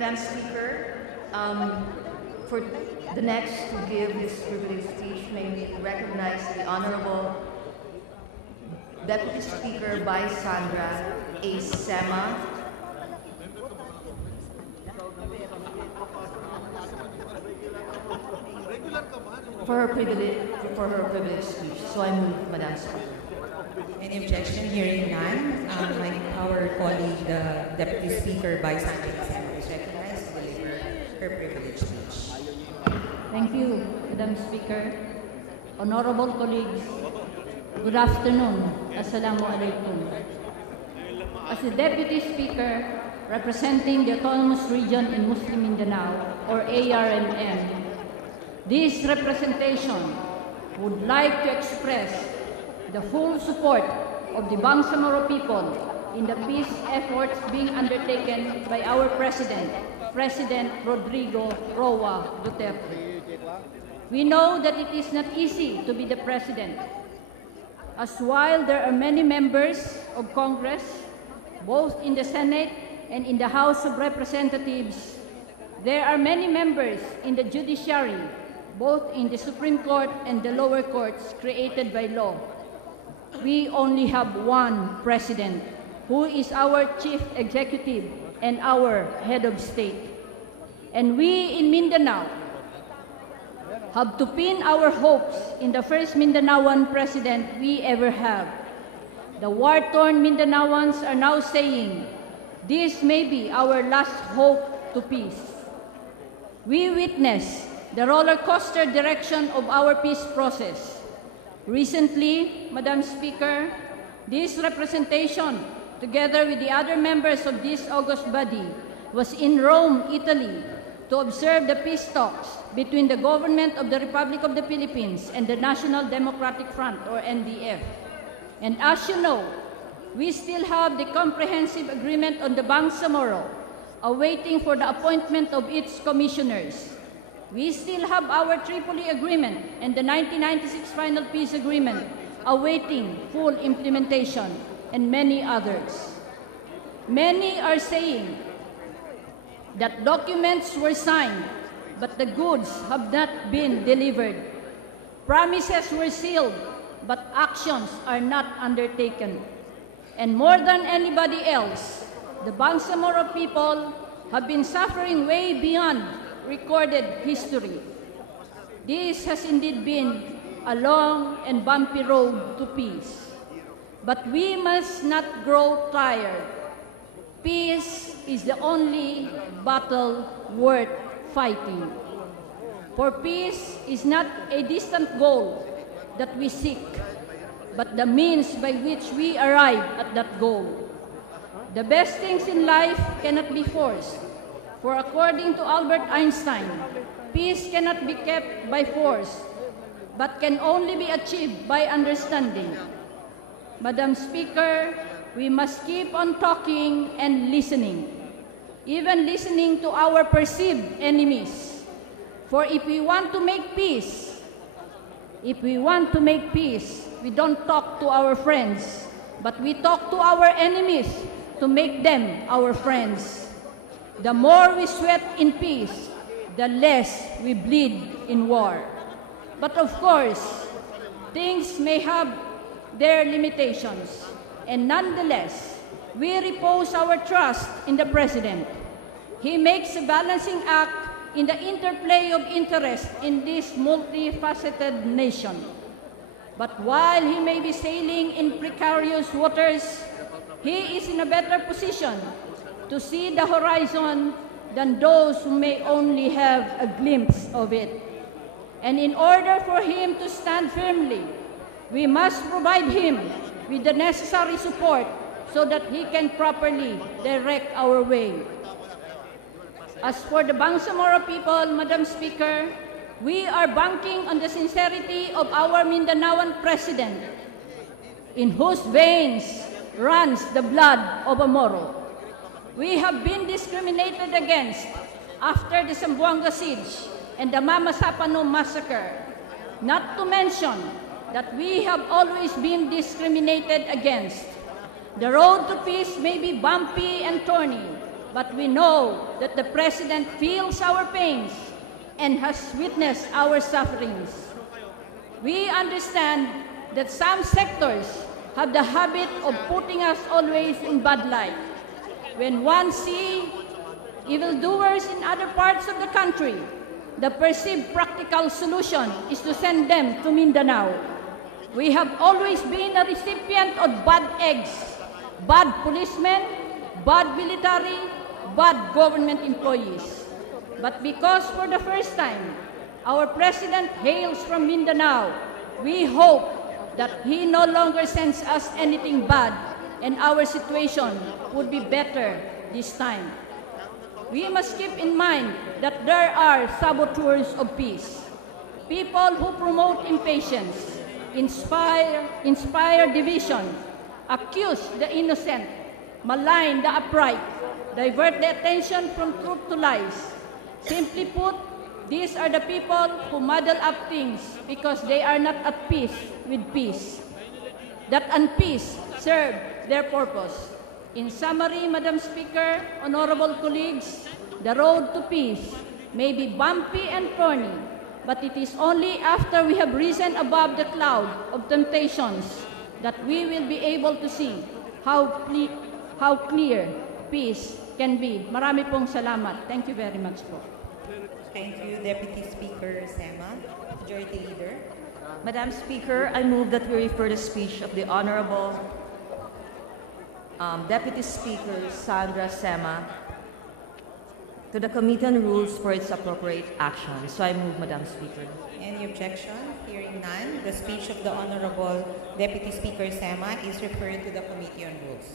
Madam Speaker, for the next to give this privileged speech, may we recognize the Honorable Deputy Speaker by Sandra A. Sema. For her privilege speech. So I move, Madam Speaker. Any objection? Hearing none, my power colleague, the Deputy Speaker by Sandra Sema is recognized to deliver her privilege speech. Thank you, Madam Speaker. Honorable colleagues, good afternoon. Assalamu alaikum. As the Deputy Speaker representing the Autonomous Region in Muslim Mindanao, or ARMM, this representation would like to express the full support of the Bangsamoro people in the peace efforts being undertaken by our President, President Rodrigo Roa Duterte. We know that it is not easy to be the President, as while there are many members of Congress, both in the Senate and in the House of Representatives, there are many members in the judiciary, both in the Supreme Court and the lower courts created by law. We only have one President, who is our Chief Executive and our Head of State. And we in Mindanao have to pin our hopes in the first Mindanaoan President we ever have. The war-torn Mindanaoans are now saying, this may be our last hope to peace. We witness the roller coaster direction of our peace process. Recently, Madam Speaker, this representation, together with the other members of this august body, was in Rome, Italy, to observe the peace talks between the government of the Republic of the Philippines and the National Democratic Front, or NDF. And as you know, we still have the comprehensive agreement on the Bangsamoro, awaiting for the appointment of its commissioners. We still have our Tripoli Agreement and the 1996 Final Peace Agreement awaiting full implementation, and many others. Many are saying that documents were signed, but the goods have not been delivered. Promises were sealed, but actions are not undertaken. And more than anybody else, the Bangsamoro people have been suffering way beyond recorded history. This has indeed been a long and bumpy road to peace. But we must not grow tired. Peace is the only battle worth fighting. For peace is not a distant goal that we seek, but the means by which we arrive at that goal. The best things in life cannot be forced. For according to Albert Einstein, peace cannot be kept by force, but can only be achieved by understanding. Madam Speaker, we must keep on talking and listening, even listening to our perceived enemies. For if we want to make peace, we don't talk to our friends, but we talk to our enemies to make them our friends. The more we sweat in peace, the less we bleed in war. But of course, things may have their limitations, and nonetheless, we repose our trust in the President. He makes a balancing act in the interplay of interest in this multifaceted nation. But while he may be sailing in precarious waters, he is in a better position to see the horizon than those who may only have a glimpse of it. And in order for him to stand firmly, we must provide him with the necessary support so that he can properly direct our way. As for the Bangsamoro people, Madam Speaker, we are banking on the sincerity of our Mindanaoan President, in whose veins runs the blood of a Moro. We have been discriminated against after the Zamboanga siege and the Mama Sapano massacre, not to mention that we have always been discriminated against. The road to peace may be bumpy and thorny, but we know that the President feels our pains and has witnessed our sufferings. We understand that some sectors have the habit of putting us always in bad light. When one sees evildoers in other parts of the country, the perceived practical solution is to send them to Mindanao. We have always been a recipient of bad eggs, bad policemen, bad military, bad government employees. But because for the first time, our President hails from Mindanao, we hope that he no longer sends us anything bad and our situation would be better this time. We must keep in mind that there are saboteurs of peace, people who promote impatience, inspire division, accuse the innocent, malign the upright, divert the attention from truth to lies. Simply put, these are the people who muddle up things because they are not at peace with peace. That unpeace serve their purpose. In summary, Madam Speaker, honorable colleagues, the road to peace may be bumpy and thorny, but it is only after we have risen above the cloud of temptations that we will be able to see how clear peace can be. Marami pong salamat. Thank you very much po. Thank you, Deputy Speaker Sema. Majority Leader. Madam Speaker, I move that we refer the speech of the Honorable Deputy Speaker Sandra Sema to the Committee on Rules for its appropriate action. So I move, Madam Speaker. Any objection? Hearing none, the speech of the Honorable Deputy Speaker Sema is referred to the Committee on Rules.